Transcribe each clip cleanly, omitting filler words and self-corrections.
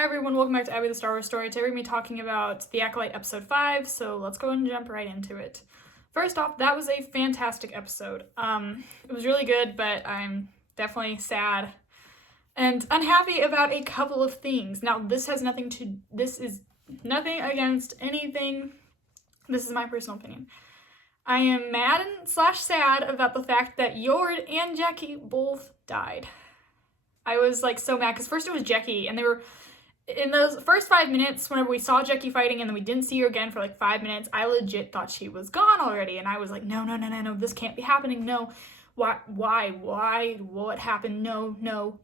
Hi everyone, welcome back to Abby the Star Wars Story. Today we're going to be talking about the Acolyte Episode 5, so let's go and jump right into it. First off, that was a fantastic episode. It was really good, but I'm definitely sad and unhappy about a couple of things. Now, this is nothing against anything. This is my personal opinion. I am mad / sad about the fact that Yord and Jackie both died. I was so mad because first it was Jackie, and they were in those first 5 minutes, whenever we saw Jackie fighting and then we didn't see her again for 5 minutes, I legit thought she was gone already. And I was like, no, this can't be happening. No, why, what happened? No.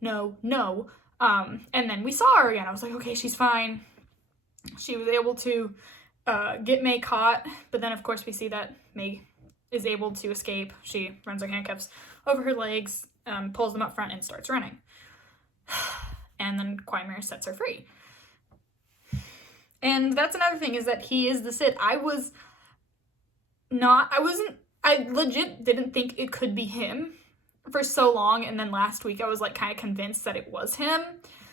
And then we saw her again. I was like, okay, she's fine. She was able to get May caught. But then, of course, we see that May is able to escape. She runs her handcuffs over her legs, pulls them up front, and starts running. And then Quimir sets her free. And that's another thing, is that he is the Sith. I legit didn't think it could be him for so long, and then last week I was kind of convinced that it was him.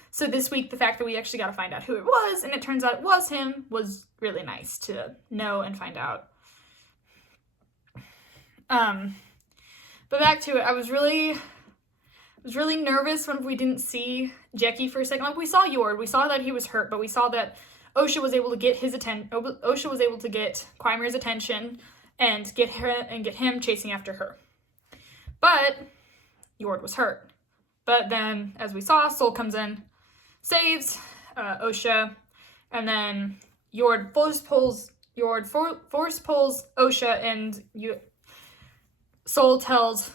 So this week, the fact that we actually got to find out who it was, and it turns out it was him, was really nice to know and find out. But back to it, I was really nervous when we didn't see Jackie for a second. We saw Yord, we saw that he was hurt, but we saw that Osha was able to get Osha was able to get Quimir's attention and get him chasing after her. But Yord was hurt. But then, as we saw, Soul comes in, saves Osha, and then Yord force pulls Osha, and Soul tells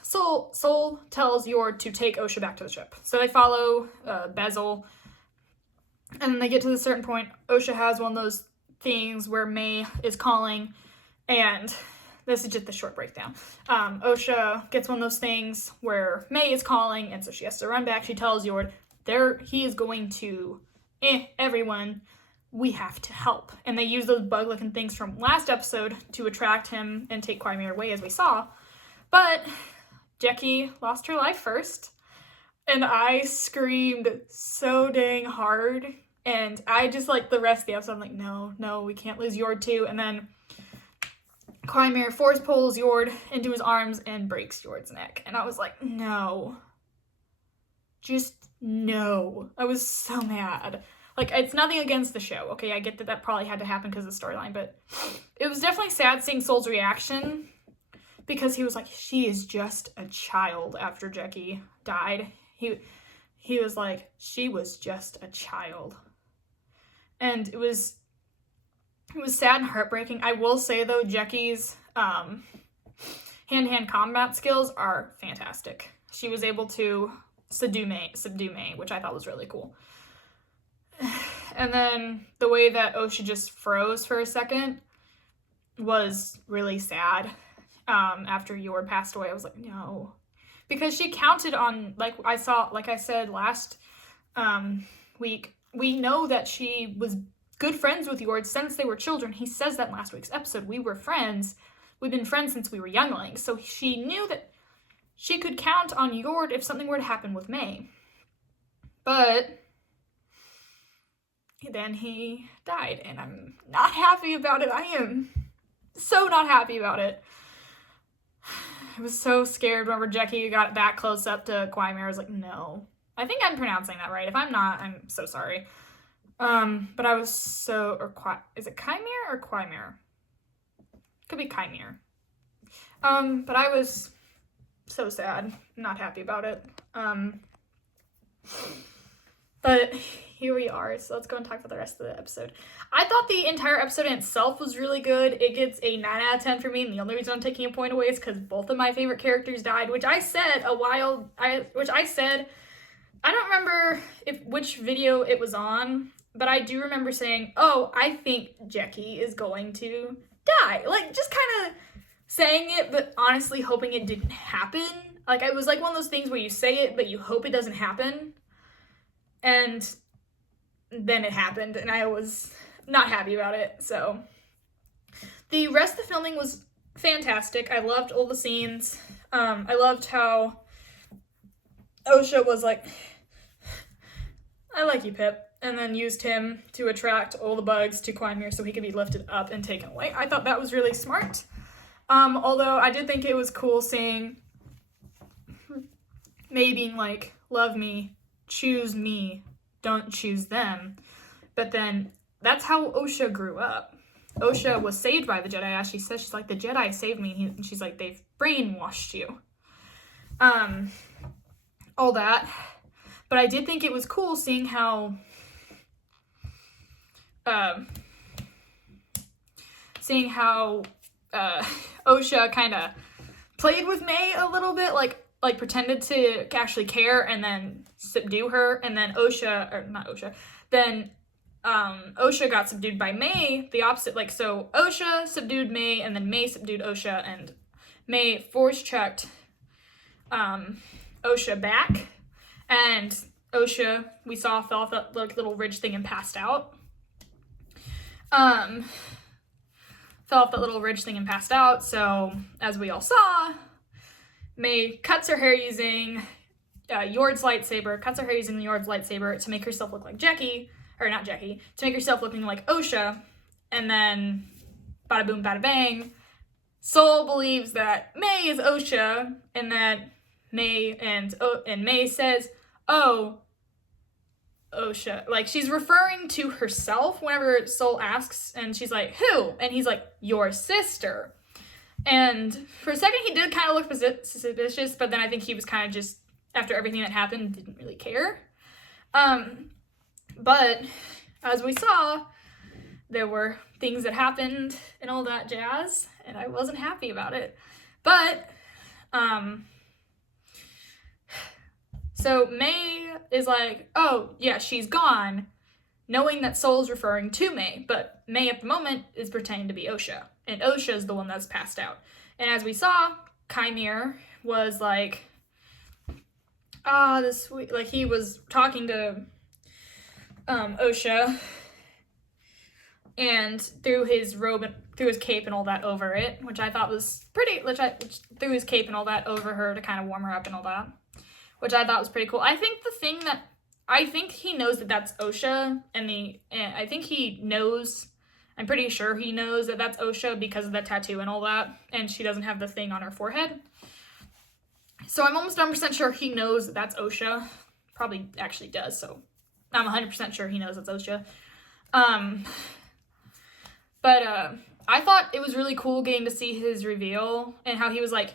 Yord to take Osha back to the ship. So they follow Bezel, and then they get to a certain point. Osha has one of those things where May is calling, and this is just the short breakdown. Osha gets one of those things where May is calling, and so she has to run back. She tells Yord, he is going to, everyone, we have to help. And they use those bug-looking things from last episode to attract him and take Quimir away, as we saw. But Jackie lost her life first, and I screamed so dang hard, and I just, the rest of the episode, I'm like, no, we can't lose Yord too. And then Quimir force pulls Yord into his arms and breaks Yord's neck, and I was like, no. Just no. I was so mad. It's nothing against the show, okay? I get that probably had to happen because of the storyline, but it was definitely sad seeing Soul's reaction, because he was like, she is just a child after Jackie died. He was like, she was just a child. And it was sad and heartbreaking. I will say, though, Jackie's hand-to-hand combat skills are fantastic. She was able to subdue May, which I thought was really cool. And then the way that Osha just froze for a second was really sad. After Yord passed away, I was like, no. Because she counted on, like I said last week, we know that she was good friends with Yord since they were children. He says that in last week's episode. We were friends. We've been friends since we were younglings. So she knew that she could count on Yord if something were to happen with May. But then he died, and I'm not happy about it. I am so not happy about it. I was so scared whenever Jackie got that close up to Quimir. I was like, no. I think I'm pronouncing that right. If I'm not, I'm so sorry. But I was is it Quimir or Quimir? Could be Quimir. But I was so sad. Not happy about it. But here we are, so let's go and talk about the rest of the episode. I thought the entire episode in itself was really good. It gets a 9 out of 10 for me, and the only reason I'm taking a point away is because both of my favorite characters died, which I said I don't remember which video it was on, but I do remember saying, oh, I think Jackie is going to die. Just kind of saying it, but honestly hoping it didn't happen. It was one of those things where you say it, but you hope it doesn't happen. And then it happened, and I was not happy about it. So the rest of the filming was fantastic. I loved all the scenes. I loved how Osha was like, I like you, Pip. and then used him to attract all the bugs to Quinmere so he could be lifted up and taken away. I thought that was really smart. Although I did think it was cool seeing May being like, love me, choose me, don't choose them. But then that's how Osha grew up. Osha was saved by the Jedi, as she says. She's like, the Jedi saved me. And she's like, they've brainwashed you. All that. But I did think it was cool seeing how Osha kind of played with May a little bit, like pretended to actually care and then subdue her, and then Osha got subdued by May, the opposite, like, so Osha subdued May, and then May subdued Osha, and May force-checked Osha back, and Osha, we saw, fell off that little ridge thing and passed out. So, as we all saw, May cuts her hair using Yord's lightsaber, to make herself look like to make herself looking like Osha, and then bada boom, bada bang, Sol believes that May is Osha, and that May says, oh, Osha, like, she's referring to herself whenever Sol asks, and she's like, who? And he's like, your sister. And for a second he did kind of look suspicious, but then I think he was kind of just, after everything that happened, didn't really care. But as we saw, there were things that happened and all that jazz, and I wasn't happy about it. But so May is like, oh, yeah, she's gone, knowing that Sol's referring to May, but May at the moment is pretending to be Osha, and Osha's the one that's passed out. And as we saw, Quinmere was like, this sweet, like, he was talking to Osha, and threw his robe, threw his cape and all that over it, which I thought was pretty, threw his cape and all that over her to kind of warm her up and all that, which I thought was pretty cool. I think he knows that that's Osha, and I think he knows, I'm pretty sure he knows that that's Osha because of the tattoo and all that, and she doesn't have the thing on her forehead. So I'm almost 100% sure he knows that that's Osha. Probably actually does, so I'm 100% sure he knows that's Osha. But I thought it was really cool getting to see his reveal, and how he was like,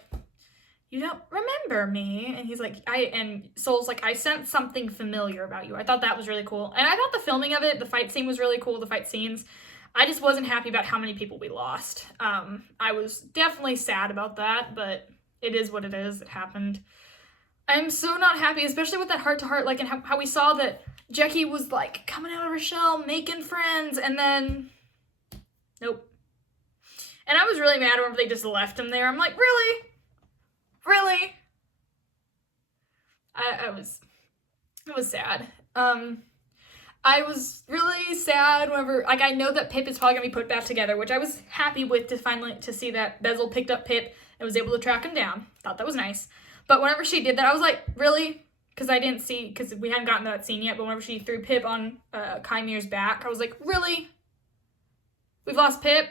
you don't remember me? And he's like, and Sol's like, I sensed something familiar about you. I thought that was really cool. And I thought the filming of it, the fight scene was really cool, the fight scenes. I just wasn't happy about how many people we lost. I was definitely sad about that, but it is what it is. It happened. I'm so not happy, especially with that heart-to-heart, like, and how we saw that Jackie was, like, coming out of her shell, making friends, and then, nope. And I was really mad whenever they just left him there. I'm like, really? Really? It was sad. I was really sad whenever, like, I know that Pip is probably gonna be put back together, which I was happy with to see that Bezel picked up Pip and was able to track him down. Thought that was nice. But whenever she did that, I was like, really? Because we hadn't gotten to that scene yet, but whenever she threw Pip on Chimere's back, I was like, really? We've lost Pip,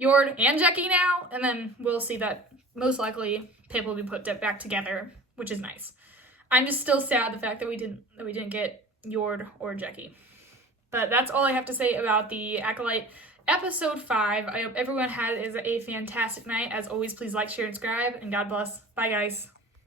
Yord, and Jackie now? And then we'll see that most likely Pip will be put back together, which is nice. I'm just still sad the fact that we didn't get Yord or Jackie. But that's all I have to say about the Acolyte Episode 5. I hope everyone has a fantastic night. As always, please like, share, and subscribe, and God bless. Bye, guys.